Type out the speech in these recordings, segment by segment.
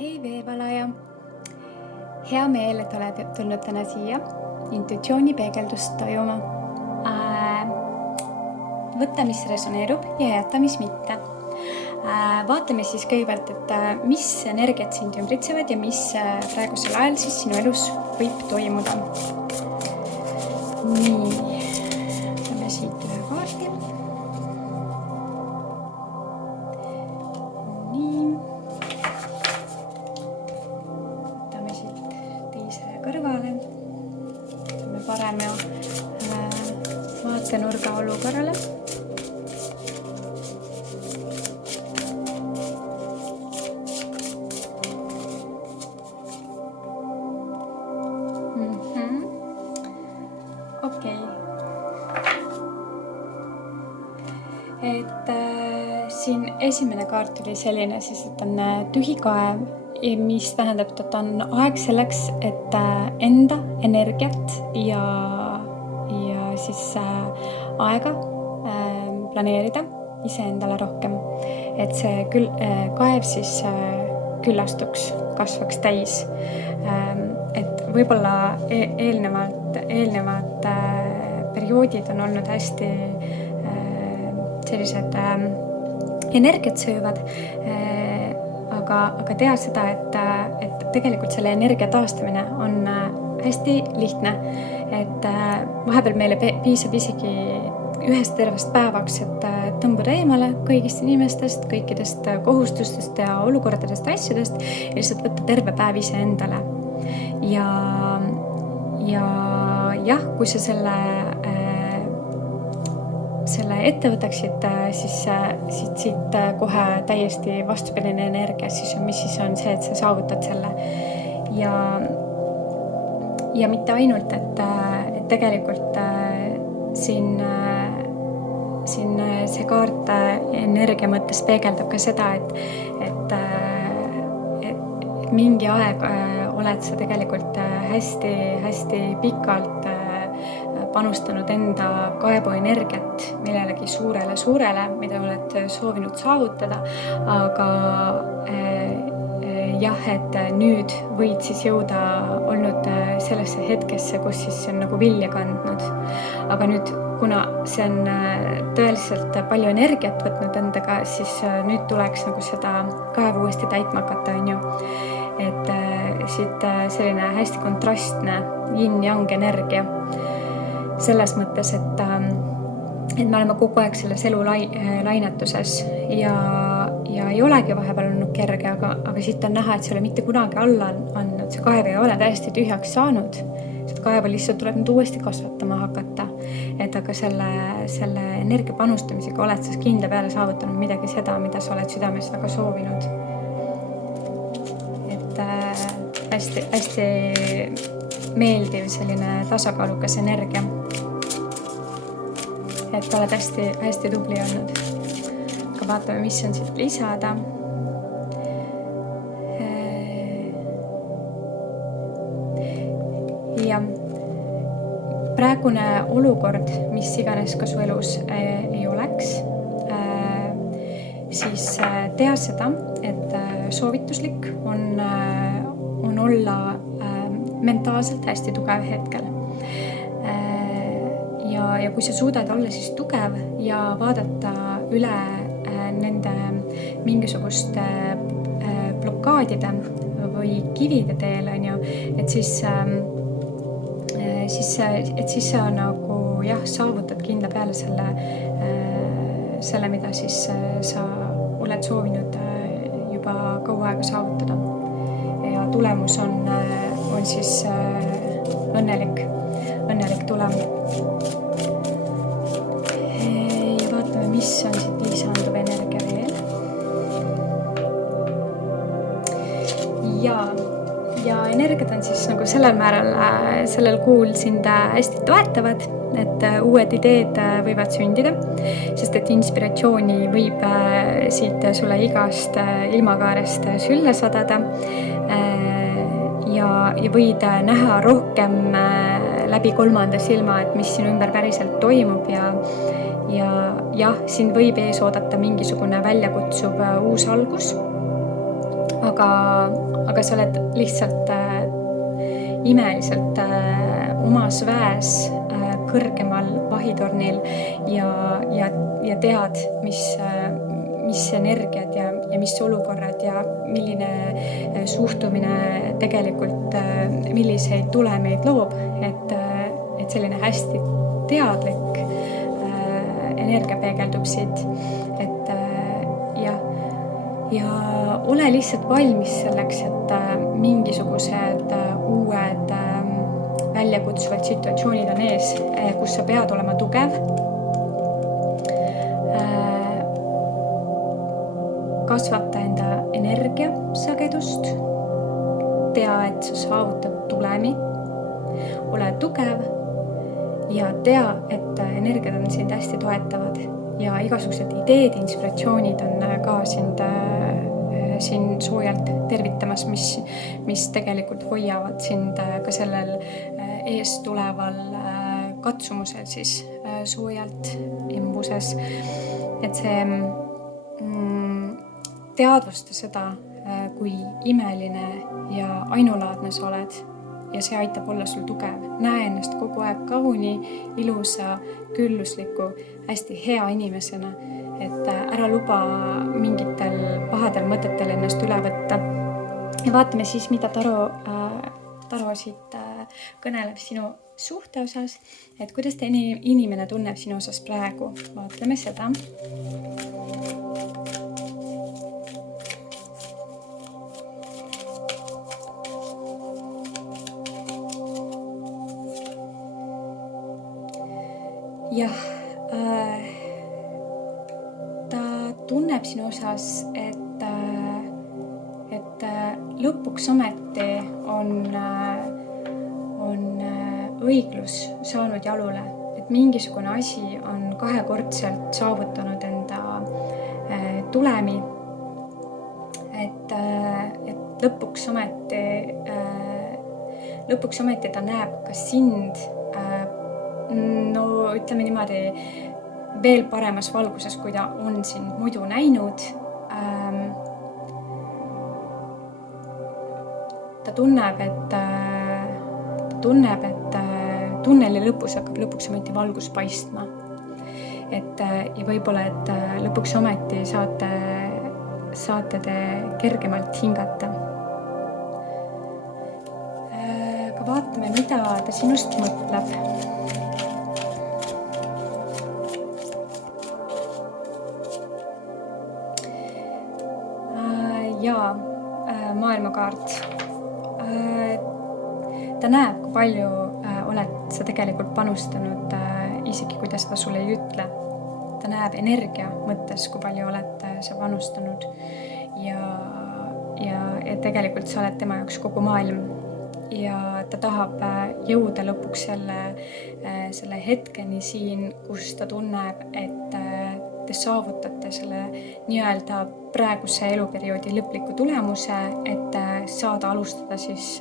Hei veevalaja! Hea meel, et oled tulnud täna siia intuitsioonipeegeldust tajuma. Võtta, mis resoneerub ja jätta, mis mitte. Vaatame siis kõigepealt, et mis energiat sind ümbritsevad ja mis praegusel ajal siis sinu elus võib toimuda. Nii, võtame siit ühe kaardi. Nii. Võtame siit teise kõrvale. Võtame parema vaatenurga olukorrale. Okei. Et siin esimene kaart oli selline, siis, et on tühi kaev, mis tähendab, et on aeg selleks, et enda energiat ja siis aega planeerida iseendale rohkem. Et see kaev siis küllastuks, kasvaks täis. Et võib-olla eelnevad perioodid on olnud hästi sellised energiat söövad, aga tea seda, et tegelikult selle energia taastamine on hästi lihtne, et vahepeal meile piisab isegi ühest tervest päevaks, et tõmbuda eemale kõigist inimestest, kõikidest kohustustest ja olukordadest, asjadest ja lihtsalt võtta terve päev iseendale. Ja jah, kui sa selle ette võtaksid, siis siit kohe täiesti vastupidine energia, siis mis siis on see, et sa saavutad selle. Ja mitte ainult, et tegelikult siin see kaart energia mõttes peegeldab ka seda, et mingi aeg oled sa tegelikult hästi pikalt panustanud enda kaebuenergiat millelegi suurele, mida oled soovinud saavutada, aga jah, et nüüd võid siis jõuda olnud sellesse hetkesse, kus siis see on nagu vilja kandnud. Aga nüüd, kuna see on tõeliselt palju energiat võtnud endaga, siis nüüd tuleks nagu seda kaevu uuesti täitma hakata, on ju. Et siit selline hästi kontrastne yin-yang energia. Selles mõttes, et me oleme kogu aeg selles elu lainetuses ja ei olegi vahepeal olnud kerge, aga siit on näha, et see ei ole mitte kunagi alla andnud. See kaev ei ole täiesti tühjaks saanud. See kaev lihtsalt tuleb nüüd uuesti kasvatama hakata. Et aga selle energia panustamisega oled sa kindla peale saavutanud midagi seda, mida sa oled südames väga soovinud. Et hästi meeldiv selline tasakaalukas energia. Et oled hästi tubli olnud. Aga vaatame, mis on siit lisada. Ja praegune olukord, mis iganes ka su elus ei oleks, siis tea seda, et soovituslik on olla mentaalselt hästi tugev hetkel. Ja kui sa suudad olla siis tugev ja vaadata üle nende mingisuguste blokaadide või kivide teel, on ju, et siis sa nagu jah, saavutad kindla peale selle, mida siis sa oled soovinud juba kaua aega saavutada. Ja tulemus on siis õnnelik tulem. Ja vaatame, mis on siit lisanduv energia veel. Ja energiat on siis nagu sellel kuul sind hästi toetavad, et uued ideed võivad sündida, sest et inspiratsiooni võib siit sulle igast ilmakaarest sülle sadada ja võid näha rohkem läbi kolmanda silma, et mis sinu ümber päriselt toimub ja jah, sind võib ees oodata mingisugune väljakutsuv uus algus. aga sa oled lihtsalt imeliselt omas väes kõrgemal vahitornil ja tead, mis energiad ja mis olukorrad ja milline suhtumine tegelikult milliseid tulemeid loob, et selline hästi teadlik energia peegeldub siit, et ja ole lihtsalt valmis selleks, et mingisugused uued väljakutsuvad situatsioonid on ees, kus sa pead olema tugev. Kasvata enda energiasagedust, tea, et sa saavutad tulemi, ole tugev ja tea, et energiad on sind hästi toetavad ja igasugused ideed, inspiratsioonid on ka sind soojalt tervitamas, mis tegelikult hoiavad sind ka sellel ees tuleval katsumusel siis soojalt imbuses. Et see teadvusta seda, kui imeline ja ainulaadne sa oled ja see aitab olla sul tugev. Näe ennast kogu aeg kauni, ilusa, küllusliku, hästi hea inimesena, et ära luba mingitel pahadel mõtetel ennast üle võtta. Ja vaatame siis, mida Taro siit kõneleb sinu suhte osas, et kuidas ta inimene tunneb sinu osas praegu. Vaatleme seda. Jah, ta tunneb sinu osas, et lõpuks ometi on õiglus saanud jalule, et mingisugune asi on kahekordselt saavutanud enda tulemi, et lõpuks ometi ta näeb ka sind no ütleme niimoodi veel paremas valguses, kui ta on sind muidu näinud. Ta tunneb, et tunneli lõpus hakkab lõpuks ometi valgus paistma. Ja võib-olla, et lõpuks ometi saate te kergemalt hingata. Aga vaatame, mida ta sinust mõtleb. Ja maailmakaart. Ta näeb, kui palju oled sa tegelikult panustanud, isegi kui ta seda sulle ei ütle. Ta näeb energia mõttes, kui palju oled sa panustanud ja tegelikult sa oled tema jaoks kogu maailm. Ja ta tahab jõuda lõpuks selle hetkeni siin, kus ta tunneb, et te saavutate selle nii-öelda praeguse eluperioodi lõpliku tulemuse, et saada alustada siis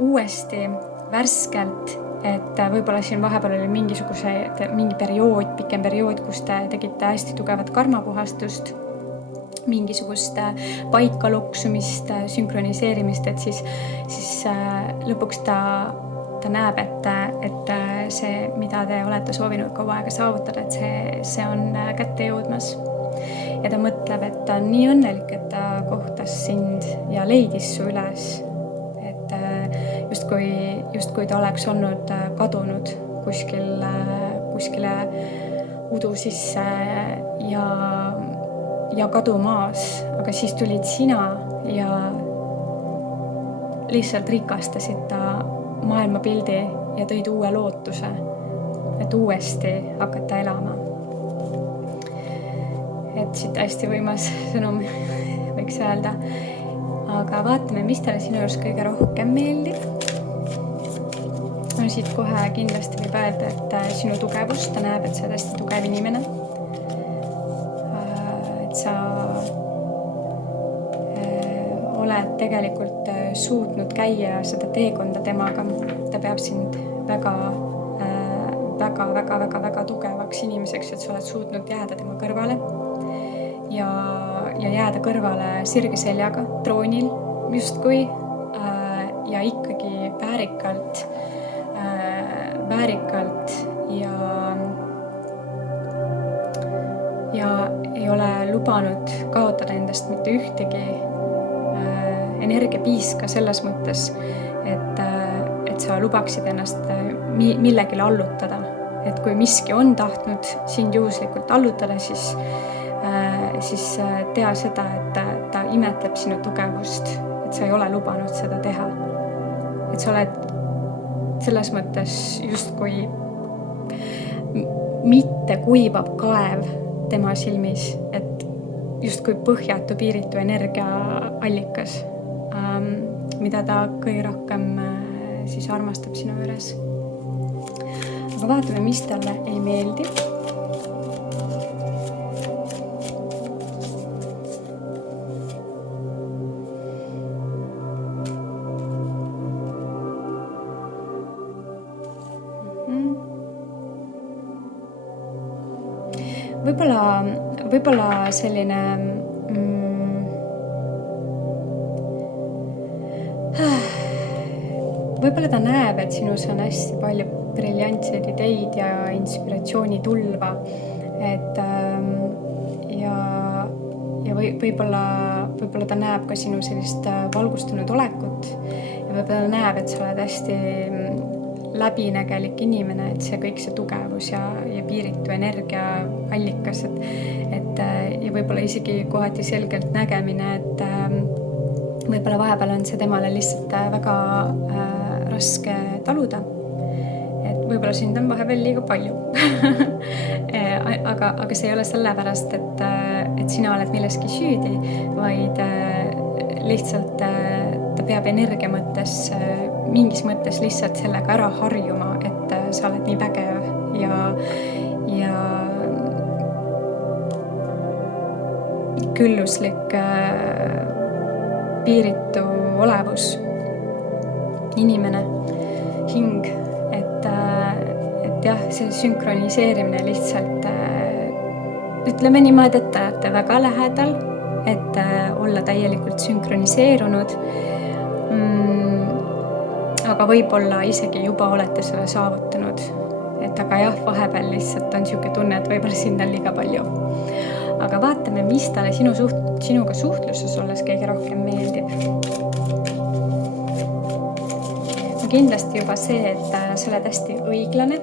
uuesti, värskelt, et võib-olla siin vahepeal oli mingi periood, pikem periood, kus te tegite hästi tugevat karmapuhastust, mingisugust paika loksumist, sünkroniseerimist, et siis lõpuks ta näeb, et see, mida te olete soovinud kaua aega saavutada, et see on kätte jõudmas. Ja ta mõtleb, et ta on nii õnnelik, et ta kohtas sind ja leidis su üles. Et justkui ta oleks olnud kadunud kuskile udu sisse ja kadumaas, aga siis tulid sina ja lihtsalt rikastasid ta maailmapildi ja tõid uue lootuse, et uuesti hakata elama. Et siit hästi võimas sõnum võiks öelda. Aga vaatame, mis talle sinu juures kõige rohkem meeldib. No siit kohe kindlasti võib öelda, et sinu tugevus, ta näeb, et sa oled hästi tugev inimene. Et sa oled tegelikult suutnud käia seda teekonda temaga. Ta peab sind väga tugevaks inimeseks, et sa oled suutnud jääda tema kõrvale. Ja ja jääda kõrvale sirge seljaga troonil justkui ja ikkagi väärikalt ja ei ole lubanud kaotada endast mitte ühtegi energiapiiska selles mõttes, et sa lubaksid ennast millegile allutada. Et kui miski on tahtnud sind juhuslikult allutada, siis tea seda, et ta imetleb sinu tugevust, et sa ei ole lubanud seda teha. Et sa oled selles mõttes justkui mitte kuivab kaev tema silmis, et justkui põhjatu piiritu energiaallikas, mida ta kõige rohkem siis armastab sinu juures. Aga vaatame, mis talle ei meeldi. Võib-olla selline võib-olla ta näeb, et sinus on hästi palju briljantseid ideid ja inspiratsioonitulva, et ja võib-olla ta näeb ka sinu sellist valgustunud olekut ja võib-olla ta näeb, et sa oled hästi läbinägelik inimene, et see kõik see tugevus ja piiritu energiaallikas, et ja võib-olla isegi kohati selgelt nägemine, et võib-olla vahepeal on see temale lihtsalt väga raske taluda. Et võib-olla sind on vahepeal liiga palju. aga see ei ole sellepärast, et sina oled milleski süüdi, vaid lihtsalt ta peab energia mõttes, mingis mõttes lihtsalt sellega ära harjuma, et sa oled nii vägev ja külluslik piiritu olevus, inimene, hing, et jah, see sünkroniseerimine lihtsalt ütleme niimoodi, et te olete väga lähedal, et olla täielikult sünkroniseerunud, aga võib-olla isegi juba olete selle saavutanud, et aga jah, vahepeal lihtsalt on siuke tunne, et võib-olla sind on liiga palju. Aga vaatame, mis talle sinuga suhtluses olles kõige rohkem meeldib. Kindlasti juba see, et sa oled hästi õiglane.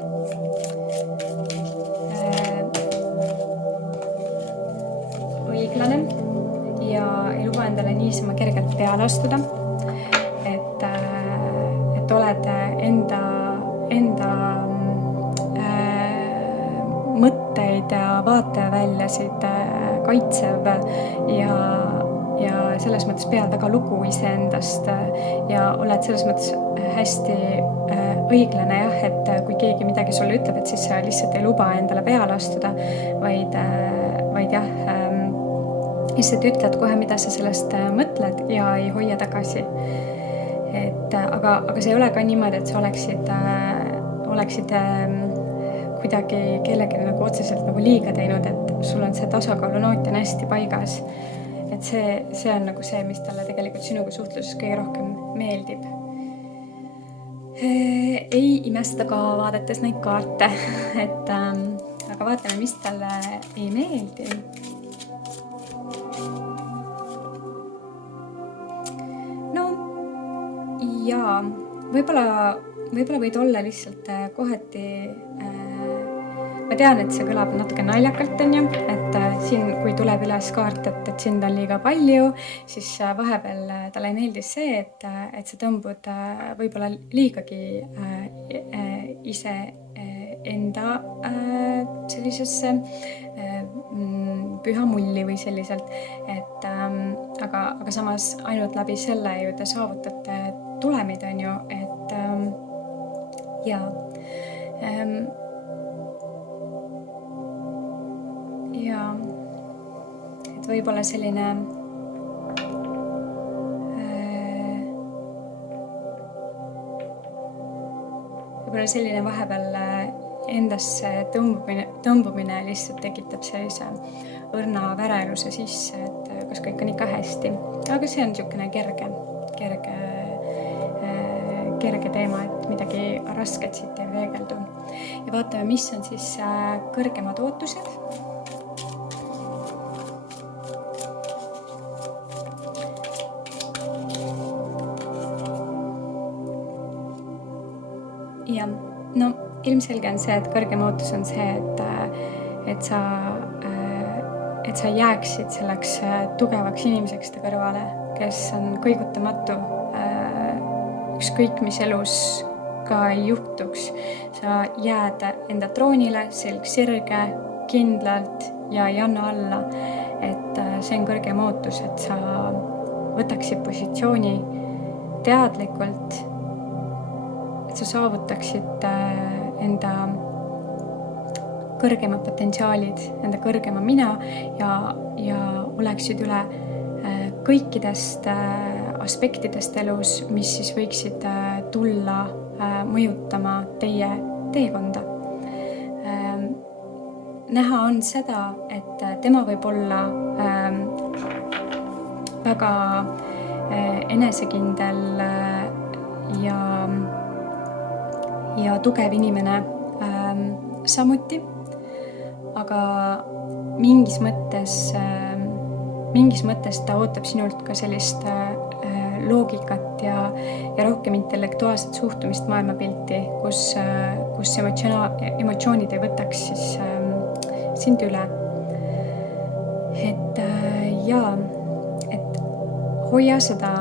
Ja ei luba endale niisama kergelt peale astuda, et oled enda mõtteid ja vaateväljasid kaitsev ja selles mõttes pead väga lugu iseendast ja oled selles mõttes hästi õiglane jah, et kui keegi midagi sulle ütleb, et siis sa lihtsalt ei luba endale peale astuda, vaid jah, lihtsalt ütled kohe, mida sa sellest mõtled ja ei hoia tagasi. Aga see ei ole ka niimoodi, et sa oleksid kuidagi kellegi nagu otseselt nagu liiga teinud, et sul on see tasakaalunoot on hästi paigas. Et see on nagu see, mis talle tegelikult sinuga suhtluses kõige rohkem meeldib. Ei imesta ka vaadates neid kaarte, aga vaatame, mis talle ei meeldi. No jaa, võib-olla võid olla lihtsalt kohati ma tean, et see kõlab natuke naljakalt, et siin, kui tuleb üles kaart, et sind on liiga palju, siis vahepeal talle ei meeldi see, et sa tõmbud võib-olla liigagi ise enda sellisesse püha mulli või selliselt, aga samas ainult läbi selle ju te saavutate tulemid, on ju, et jaa. Ja et võib-olla selline vahepeal endasse tõmbumine lihtsalt tekitab sellise õrna väreluse sisse, et kas kõik on ikka hästi. Aga see on niisugune kerge teema, et midagi rasket siit ei peegeldu. Ja vaatame, mis on siis kõrgemad ootused. Ja no ilmselge on see, et kõrgem ootus on see, et sa jääksid selleks tugevaks inimeseks ta kõrvale, kes on kõigutamatu, ükskõik mis elus ka ei juhtuks. Sa jääd enda troonile selg sirge, kindlalt ja ei anna alla. Et see on kõrgem ootus, et sa võtaksid positsiooni teadlikult, et sa saavutaksid enda kõrgema potentsiaalid, enda kõrgema mina ja oleksid üle kõikidest aspektidest elus, mis siis võiksid tulla mõjutama teie teekonda. Näha on seda, et tema võib olla väga enesekindel ja tugev inimene samuti, aga mingis mõttes ta ootab sinult ka sellist loogikat ja rohkem intellektuaalset suhtumist maailmapilti, kus emotsioonid ei võtaks siis sind üle. Et hoia seda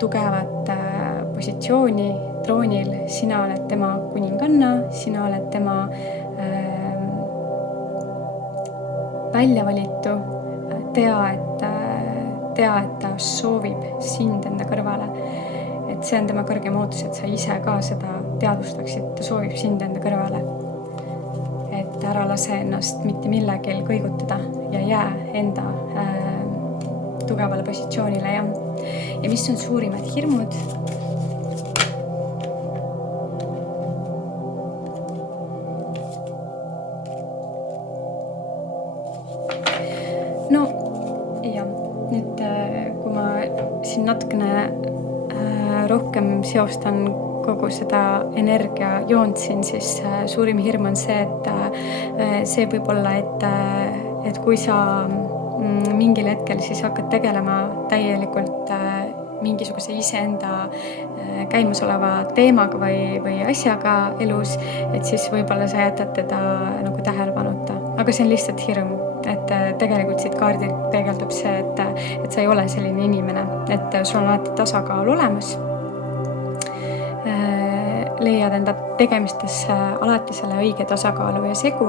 tugevat positsiooni troonil, sina oled tema kuninganna, sina oled tema väljavalitu, tea, et ta soovib sind enda kõrvale. Et see on tema kõrgem ootus, et sa ise ka seda teadvustaksid, ta soovib sind enda kõrvale. Et ära lase ennast mitte millegil kõigutada ja jää enda tugevale positsioonile. Ja mis on suurimad hirmud? No ja nüüd, kui ma siin natukene rohkem seostan kogu seda energiajoont siin, siis suurim hirm on see, et see võib olla, et kui sa mingil hetkel siis hakkad tegelema täielikult mingisuguse iseenda käimasoleva teemaga või asjaga elus, et siis võib-olla sa jätad teda nagu tähelepanuta. Aga see on lihtsalt hirm, et tegelikult siit kaardilt peegeldub see, et sa ei ole selline inimene, et sul on alati tasakaal olemas. Leiad enda tegemistes alati selle õige tasakaalu ja segu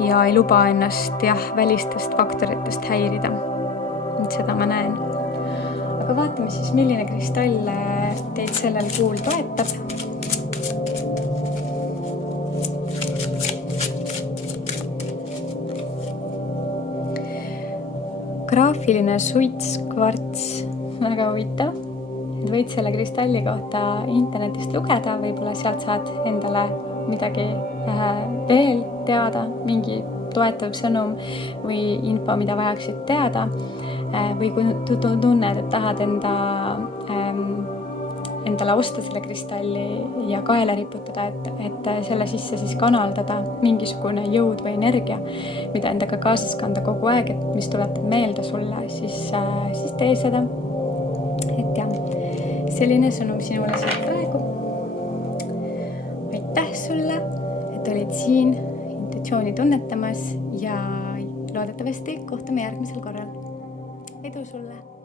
ja ei luba ennast välistest faktoritest häirida. Seda ma näen. Aga vaatame siis, milline kristall teid sellel kuul toetab. Graafiline suits kvarts, väga huvitav. Võid selle kristalli kohta internetist lugeda, võib-olla sealt saad endale midagi veel teada, mingi toetav sõnum või info, mida vajaksid teada. Või kui tunned, et tahad endale osta selle kristalli ja kaela riputada, et selle sisse siis kanaldada mingisugune jõud või energia, mida endaga kaasas kanda kogu aeg, et mis tuletab meelde sulle, siis tee seda. Et jah, selline sõnum sinule siit praegu. Aitäh sulle, et olid siin intuitsiooni tunnetamas ja loodetavasti kohtume järgmisel korral. Edu sulle!